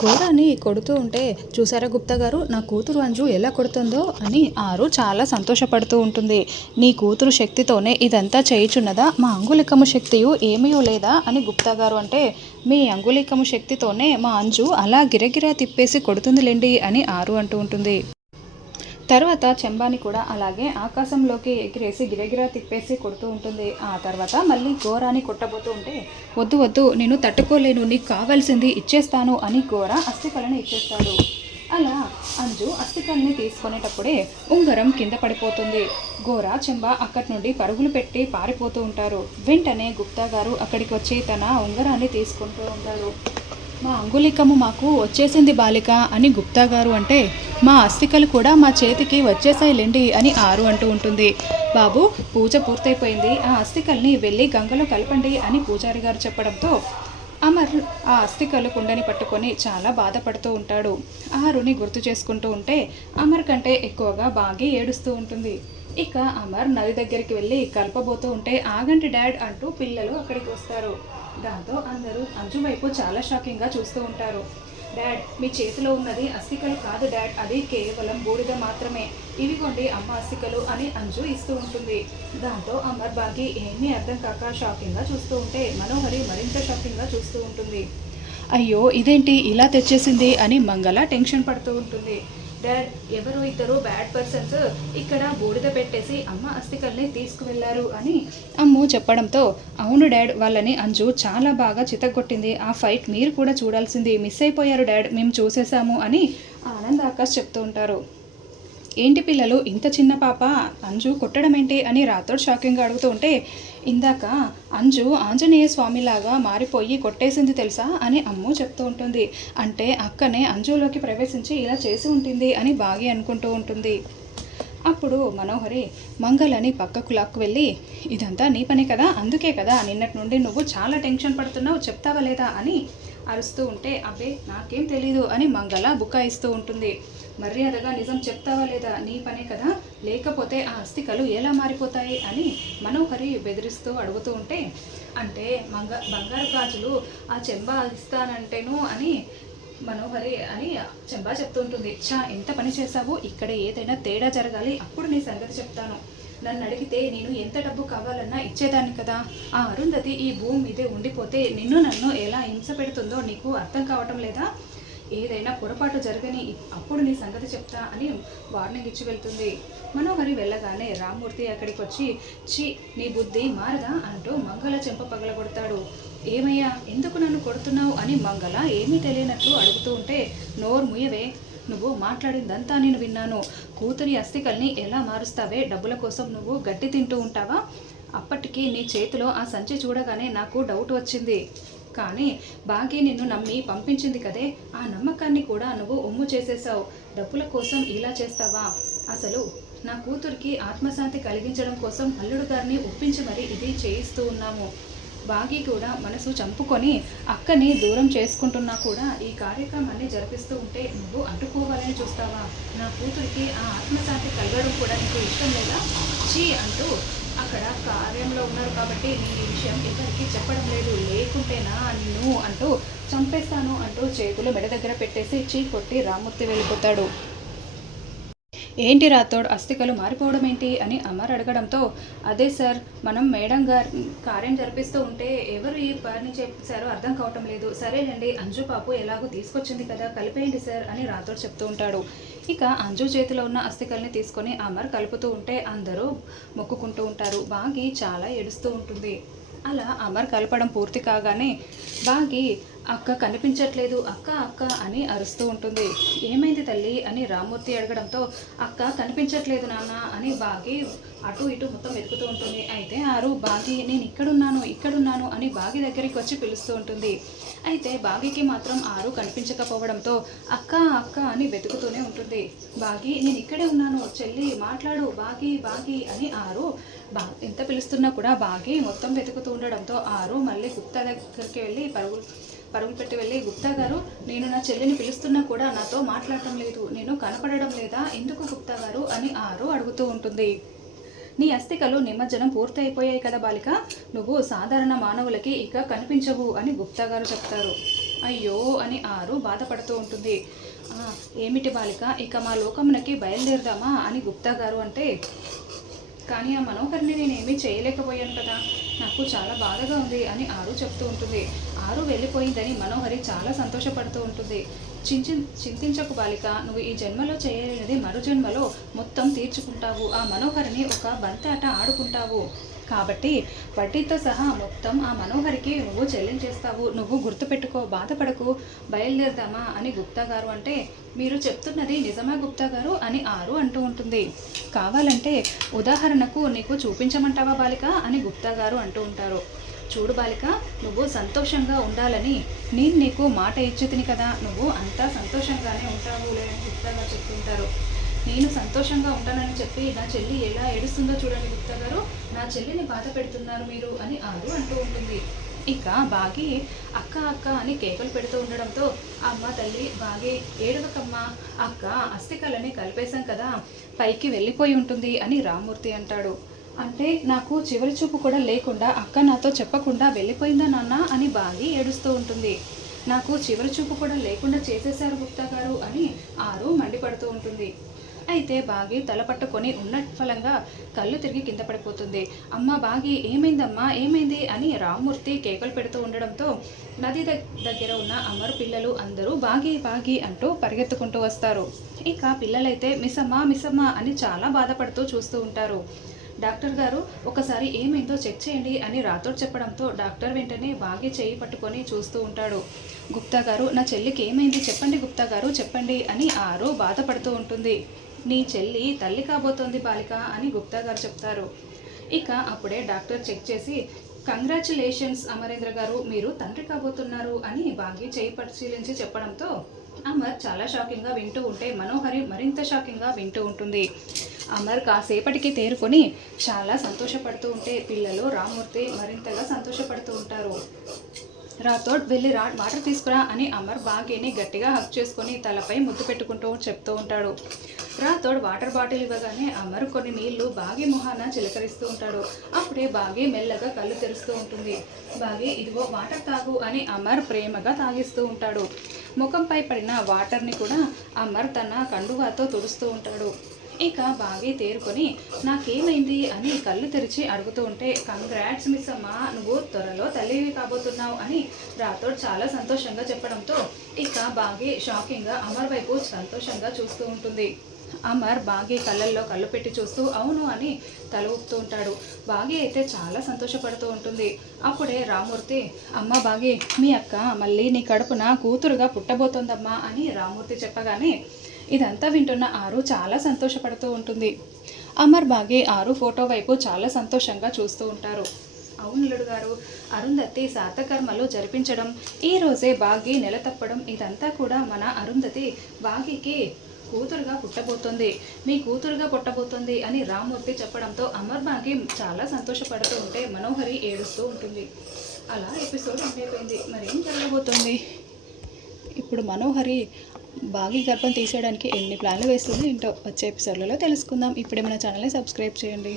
ఘోరాన్ని కొడుతూ ఉంటే చూసారా గుప్తా గారు, నా కూతురు అంజు ఎలా కొడుతుందో అని ఆరు చాలా సంతోషపడుతూ ఉంటుంది. నీ కూతురు శక్తితోనే ఇదంతా చేయుచున్నదా, మా అంగుళికము శక్తియు ఏమీ లేదా అని గుప్తా గారు అంటే, మీ అంగుళికము శక్తితోనే మా అంజు అలా గిరగిరా తిప్పేసి కొడుతుందిలేండి అని ఆరు అంటూ ఉంటుంది. తర్వాత చెంబాని కూడా అలాగే ఆకాశంలోకి ఎగిరేసి గిరగిరా తిప్పేసి కొడుతూ ఉంటుంది. ఆ తర్వాత మళ్ళీ ఘోరాన్ని కొట్టబోతూ ఉంటే, వద్దు వద్దు నేను తట్టుకోలేను, నీకు కావాల్సింది ఇచ్చేస్తాను అని ఘోర అస్థికలను ఇచ్చేస్తాడు. అలా అంజు అస్థికల్ని తీసుకునేటప్పుడే ఉంగరం కింద పడిపోతుంది. ఘోర చెంబ అక్కడి నుండి పరుగులు పెట్టి పారిపోతూ ఉంటారు. వెంటనే గుప్తా గారు అక్కడికి వచ్చి తన ఉంగరాన్ని తీసుకుంటూ ఉంటారు. మా అంగుళికము మాకు వచ్చేసింది బాలిక అని గుప్తా గారు అంటే, మా అస్థికలు కూడా మా చేతికి వచ్చేసాయిలేండి అని ఆరు అంటూ ఉంటుంది. బాబు, పూజ పూర్తయిపోయింది, ఆ అస్థికల్ని వెళ్ళి గంగలో కలపండి అని పూజారి గారు చెప్పడంతో అమర్ ఆ అస్థికలు కుండని పట్టుకొని చాలా బాధపడుతూ ఉంటాడు. ఆరుని గుర్తు చేసుకుంటూ ఉంటే అమర్ కంటే ఎక్కువగా బాగా ఏడుస్తూ ఉంటుంది. ఇక అమర్ నది దగ్గరికి వెళ్ళి కలపబోతూ ఉంటే, ఆగండి డాడ్ అంటూ పిల్లలు అక్కడికి వస్తారు. దాంతో అందరూ అంజు వైపు చాలా షాకింగ్గా చూస్తూ ఉంటారు. డాడ్, మీ చేతిలో ఉన్నది అస్థికలు కాదు డాడ్, అది కేవలం బూడిద మాత్రమే, ఇవిగోండి అమ్మ అస్థికలు అని అంజు ఇస్తూ ఉంటుంది. దాంతో అమర్ బాగి ఏమీ అర్థం కాక షాకింగ్గా చూస్తూ ఉంటే మనోహరి మరింత షాకింగ్గా చూస్తూ ఉంటుంది. అయ్యో ఇదేంటి ఇలా తెచ్చేసింది అని మంగళ టెన్షన్ పడుతూ ఉంటుంది. డాడ్, ఎవరో ఇద్దరు బ్యాడ్ పర్సన్స్ ఇక్కడ బూడిద పెట్టేసి అమ్మ అస్థికల్ని తీసుకువెళ్లారు అని అమ్ము చెప్పడంతో, అవును డాడ్, వాళ్ళని అంజు చాలా బాగా చితగొట్టింది, ఆ ఫైట్ మీరు కూడా చూడాల్సింది, మిస్ అయిపోయారు డాడ్, మేము చూసేశాము అని ఆనంద్ ఆకాష్ చెప్తూ ఉంటారు. ఏంటి పిల్లలు, ఇంత చిన్న పాప అంజు కొట్టడం ఏంటి అని రాథోడ్ షాకింగ్గా అడుగుతూ ఉంటే, ఇందాక అంజు ఆంజనేయ స్వామిలాగా మారిపోయి కొట్టేసింది తెలుసా అని అమ్ము చెప్తూ ఉంటుంది. అంటే అక్కనే అంజులోకి ప్రవేశించి ఇలా చేసి ఉంటుంది అని బాగా అనుకుంటూ ఉంటుంది. అప్పుడు మనోహరి మంగళని పక్కకు లాక్కు వెళ్ళి, ఇదంతా నీ పనే కదా, అందుకే కదా నిన్నటి నుండి నువ్వు చాలా టెన్షన్ పడుతున్నావు, చెప్తావా లేదా అని అరుస్తూ ఉంటే, అబ్బే నాకేం తెలీదు అని మంగళ బుకాయిస్తూ ఉంటుంది. మర్యాదగా నిజం చెప్తావా లేదా, నీ పనే కదా, లేకపోతే ఆ అస్థికలు ఎలా మారిపోతాయి అని మనోహరి బెదిరిస్తూ అడుగుతూ ఉంటే, అంటే బంగారు గాజులు ఆ చెంబా ఇస్తానంటేను అని మనోహరి అని చెంబా చెప్తుంటుంది. చా, ఎంత పని చేశావు, ఇక్కడ ఏదైనా తేడా జరగాలి, అప్పుడు నీ సంగతి చెప్తాను, నన్ను అడిగితే నేను ఎంత డబ్బు కావాలన్నా ఇచ్చేదాన్ని కదా, ఆ అరుంధతి ఈ భూమి మీదే ఉండిపోతే నన్ను ఎలా హింస పెడుతుందో నీకు అర్థం కావటం లేదా, ఏదైనా పొరపాటు జరగని అప్పుడు నీ సంగతి చెప్తా అని వార్నింగ్ ఇచ్చి వెళ్తుంది. మనోహరి వెళ్ళగానే రామ్మూర్తి అక్కడికి వచ్చి, చి, నీ బుద్ధి మారదా అంటూ మంగళ చెంప పగలగొడతాడు. ఏమయ్యా, ఎందుకు నన్ను కొడుతున్నావు అని మంగళ ఏమీ తెలియనట్లు అడుగుతూ ఉంటే, నోరు ముయ్యవే, నువ్వు మాట్లాడిందంతా నేను విన్నాను, కూతురి అస్థికల్ని ఎలా మారుస్తావే, డబ్బుల కోసం నువ్వు గడ్డి తింటూ ఉంటావా, అప్పటికి నీ చేతిలో ఆ సంచి చూడగానే నాకు డౌట్ వచ్చింది, కానీ బాగా నిన్ను నమ్మి పంపించింది కదే, ఆ నమ్మకాన్ని కూడా నువ్వు ఒమ్ము చేసేసావు, డబ్బుల కోసం ఇలా చేస్తావా, అసలు నా కూతురికి ఆత్మశాంతి కలిగించడం కోసం అల్లుడు గారిని ఒప్పించి మరీ ఇది చేయిస్తూ ఉన్నాము, బాగి కూడా మనసు చంపుకొని అక్కని దూరం చేసుకుంటున్నా కూడా ఈ కార్యక్రమాన్ని జరిపిస్తూ ఉంటే నువ్వు అడ్డుకోవాలని చూస్తావా, నా కూతురికి ఆ ఆత్మశాంతి కలగడం కూడా నీకు ఇష్టం లేదా, చీ అంటూ అక్కడ కార్యంలో ఉన్నారు కాబట్టి నేను ఈ విషయం ఎవరికి చెప్పడం లేదు, లేకుంటేనా నిన్ను అంటూ చంపేస్తాను అంటూ చేతులు మెడ దగ్గర పెట్టేసి చీ కొట్టి రామ్మూర్తి వెళ్ళిపోతాడు. ఏంటి రాథోడ్, అస్థికలు మారిపోవడం ఏంటి అని అమర్ అడగడంతో, అదే సార్, మనం మేడం గారి కార్యం జరిపిస్తూ ఉంటే ఎవరు ఈ పని చేశారో అర్థం కావటం లేదు, సరేనండి అంజు పాపు ఎలాగో తీసుకొచ్చింది కదా, కలిపేయండి సార్ అని రాథోడ్ చెప్తూ ఉంటాడు. ఇక అంజు చేతిలో ఉన్న అస్థికల్ని తీసుకొని అమర్ కలుపుతూ ఉంటే అందరూ మొక్కుకుంటూ ఉంటారు. బాగి చాలా ఏడుస్తూ ఉంటుంది. అలా అమర్ కలపడం పూర్తి కాగానే బాగి, అక్క కనిపించట్లేదు, అక్క అక్క అని అరుస్తూ ఉంటుంది. ఏమైంది తల్లి అని రామ్మూర్తి అడగడంతో, అక్క కనిపించట్లేదు నాన్న అని బాగి అటు ఇటు మొత్తం వెతుకుతూ ఉంటుంది. అయితే ఆరు బాగి, నేను ఇక్కడున్నాను అని బాగి దగ్గరికి వచ్చి పిలుస్తూ ఉంటుంది. అయితే బాగికి మాత్రం ఆరు కనిపించకపోవడంతో అక్క అక్క అని వెతుకుతూనే ఉంటుంది. బాగి, నేను ఇక్కడే ఉన్నాను చెల్లి, మాట్లాడు బాగి బాగి అని ఆరు ఎంత పిలుస్తున్నా కూడా బాగి మొత్తం వెతుకుతూ ఉండడంతో ఆరు మళ్ళీ గుప్తా దగ్గరికి వెళ్ళి పరుగులు పెట్టి వెళ్ళి, గుప్తా గారు, నేను నా చెల్లిని పిలుస్తున్నా కూడా నాతో మాట్లాడటం లేదు, నేను కనపడడం లేదా, ఎందుకు గుప్తా గారు అని ఆరు అడుగుతూ ఉంటుంది. నీ అస్థికలు నిమజ్జనం పూర్తి అయిపోయాయి కదా బాలిక, నువ్వు సాధారణ మానవులకి ఇక కనిపించవు అని గుప్తా గారు చెప్తారు. అయ్యో అని ఆరు బాధపడుతూ ఉంటుంది. ఏమిటి బాలిక, ఇక మా లోకమునకి బయలుదేరదామా అని గుప్తా గారు అంటే, కానీ ఆ మనోహర్ని నేనేమీ చేయలేకపోయాను కదా, నాకు చాలా బాధగా ఉంది అని ఆరు చెప్తూ ఉంటుంది. ఆరు వెళ్ళిపోయిందని మనోహరి చాలా సంతోషపడుతూ ఉంటుంది. చింతించకు బాలిక, నువ్వు ఈ జన్మలో చేయలేనిది మరో జన్మలో మొత్తం తీర్చుకుంటావు. ఆ మనోహరిని ఒక బంతాట ఆడుకుంటావు. కాబట్టి వడ్డీతో సహా మొత్తం ఆ మనోహరికి నువ్వు చెల్లించేస్తావు. నువ్వు గుర్తుపెట్టుకో, బాధపడకు, బయలుదేరదామా అని గుప్తా గారు అంటే, మీరు చెప్తున్నది నిజమా గుప్తా గారు అని ఆరు అంటూ ఉంటుంది. కావాలంటే ఉదాహరణకు నీకు చూపించమంటావా బాలిక అని గుప్తా గారు అంటూ ఉంటారు. చూడు బాలిక, నువ్వు సంతోషంగా ఉండాలని నేను నీకు మాట ఇచ్చి కదా, నువ్వు అంతా సంతోషంగానే ఉంటావులే అని గుప్తా గారు చెప్తుంటారు. నేను సంతోషంగా ఉంటానని చెప్పి నా చెల్లి ఎలా ఏడుస్తుందో చూడండి గుప్తా గారు, నా చెల్లిని బాధ పెడుతున్నారు మీరు అని ఆరు అంటూ ఉంటుంది. ఇక బాగి అక్క అక్క అని కేకలు పెడుతూ ఉండడంతో, అమ్మ తల్లి బాగి ఏడవకమ్మ, అక్క అస్థికలని కలిపేశాం కదా, పైకి వెళ్ళిపోయి ఉంటుంది అని రామ్మూర్తి అంటాడు. అంటే నాకు చివరి చూపు కూడా లేకుండా అక్క నాతో చెప్పకుండా వెళ్ళిపోయిందా నాన్న అని బాగి ఏడుస్తూ ఉంటుంది. నాకు చివరి చూపు కూడా లేకుండా చేసేశారు గుప్తా గారు అని ఆరు మండిపడుతూ ఉంటుంది. అయితే బాగి తల పట్టుకొని ఉన్న ఫలంగా కళ్ళు తిరిగి కింద పడిపోతుంది. అమ్మ బాగి ఏమైందమ్మా, ఏమైంది అని రామ్మూర్తి కేకలు పెడుతూ ఉండడంతో నది దగ్గర ఉన్న అమరు పిల్లలు అందరూ బాగి బాగి అంటూ పరిగెత్తుకుంటూ వస్తారు. ఇక పిల్లలైతే మిస్సమ్మ అని చాలా బాధపడుతూ చూస్తూ ఉంటారు. డాక్టర్ గారు ఒకసారి ఏమైందో చెక్ చేయండి అని రాథోడ్ చెప్పడంతో డాక్టర్ వెంటనే బాగి చేయి పట్టుకొని చూస్తూ ఉంటాడు. గుప్తా గారు, నా చెల్లికి ఏమైంది చెప్పండి గుప్తా గారు, చెప్పండి అని ఆరు బాధపడుతూ ఉంటుంది. నీ చెల్లి తల్లి కాబోతోంది బాలిక అని గుప్తా గారు చెప్తారు. ఇక అప్పుడే డాక్టర్ చెక్ చేసి, కంగ్రాచులేషన్స్ అమరేంద్ర గారు, మీరు తండ్రి కాబోతున్నారు అని బాగి చేయి పరిశీలించి చెప్పడంతో అమర్ చాలా షాకింగ్గా వింటూ ఉంటే మనోహరి మరింత షాకింగ్గా వింటూ ఉంటుంది. అమర్ కాసేపటికి తేరుకొని చాలా సంతోషపడుతూ ఉంటే పిల్లలు రామ్మూర్తి మరింతగా సంతోషపడుతూ ఉంటారు. రాథోడ్ వెళ్ళి వాటర్ తీసుకురా అని అమర్ బాగీని గట్టిగా హక్ చేసుకొని తలపై ముద్దు పెట్టుకుంటూ చెప్తూ ఉంటాడు. రాథోడ్ వాటర్ బాటిల్ ఇవ్వగానే అమర్ కొన్ని నీళ్లు బాగి మొహాన చిలకరిస్తూ ఉంటాడు. అప్పుడే బాగి మెల్లగా కళ్ళు తెరుస్తూ ఉంటుంది. బాగి ఇదిగో వాటర్ తాగు అని అమర్ ప్రేమగా తాగిస్తూ ఉంటాడు. ముఖంపై పడిన వాటర్ని కూడా అమర్ తన కండువాతో తుడుస్తూ ఉంటాడు. ఇక బాగి తేరుకొని నాకేమైంది అని కళ్ళు తెరిచి అడుగుతూ ఉంటే, కంగ్రాట్స్ మిస్ అమ్మ, నువ్వు త్వరలో తల్లివి కాబోతున్నావు అని రాథోడ్ చాలా సంతోషంగా చెప్పడంతో ఇక బాగి షాకింగ్గా అమర్ వైపు సంతోషంగా చూస్తూ ఉంటుంది. అమర్ బాగి కళ్ళల్లో కళ్ళు పెట్టి చూస్తూ అవును అని తల ఊపుతూ ఉంటాడు. బాగి అయితే చాలా సంతోషపడుతూ ఉంటుంది. అప్పుడే రామ్మూర్తి, అమ్మ బాగి, మీ అక్క మళ్ళీ నీ కడుపున కూతురుగా పుట్టబోతోందమ్మా అని రామ్మూర్తి చెప్పగానే ఇదంతా వింటున్న ఆరు చాలా సంతోషపడుతూ ఉంటుంది. అమర్ బాగి ఆరు ఫోటో వైపు చాలా సంతోషంగా చూస్తూ ఉంటారు. అవునులుడు గారు, అరుంధతి శాతకర్మలు జరిపించడం, ఈరోజే బాగి నెల తప్పడం, ఇదంతా కూడా మన అరుంధతి బాగికి కూతురుగా పుట్టబోతోంది, మీ కూతురుగా పుట్టబోతోంది అని రామ్మూర్తి చెప్పడంతో అమర్ బాగి చాలా సంతోషపడుతూ ఉంటే మనోహరి ఏడుస్తూ ఉంటుంది. అలా ఎపిసోడ్ అయిపోయింది. మరేం జరగబోతోంది ఇప్పుడు? మనోహరి బాగి గర్భం తీసేయడానికి ఎన్ని ప్లాన్లు వేస్తుందో ఏంటో వచ్చే ఎపిసోడ్లలో తెలుసుకుందాం. ఇప్పుడే మన ఛానల్ని సబ్స్క్రైబ్ చేయండి.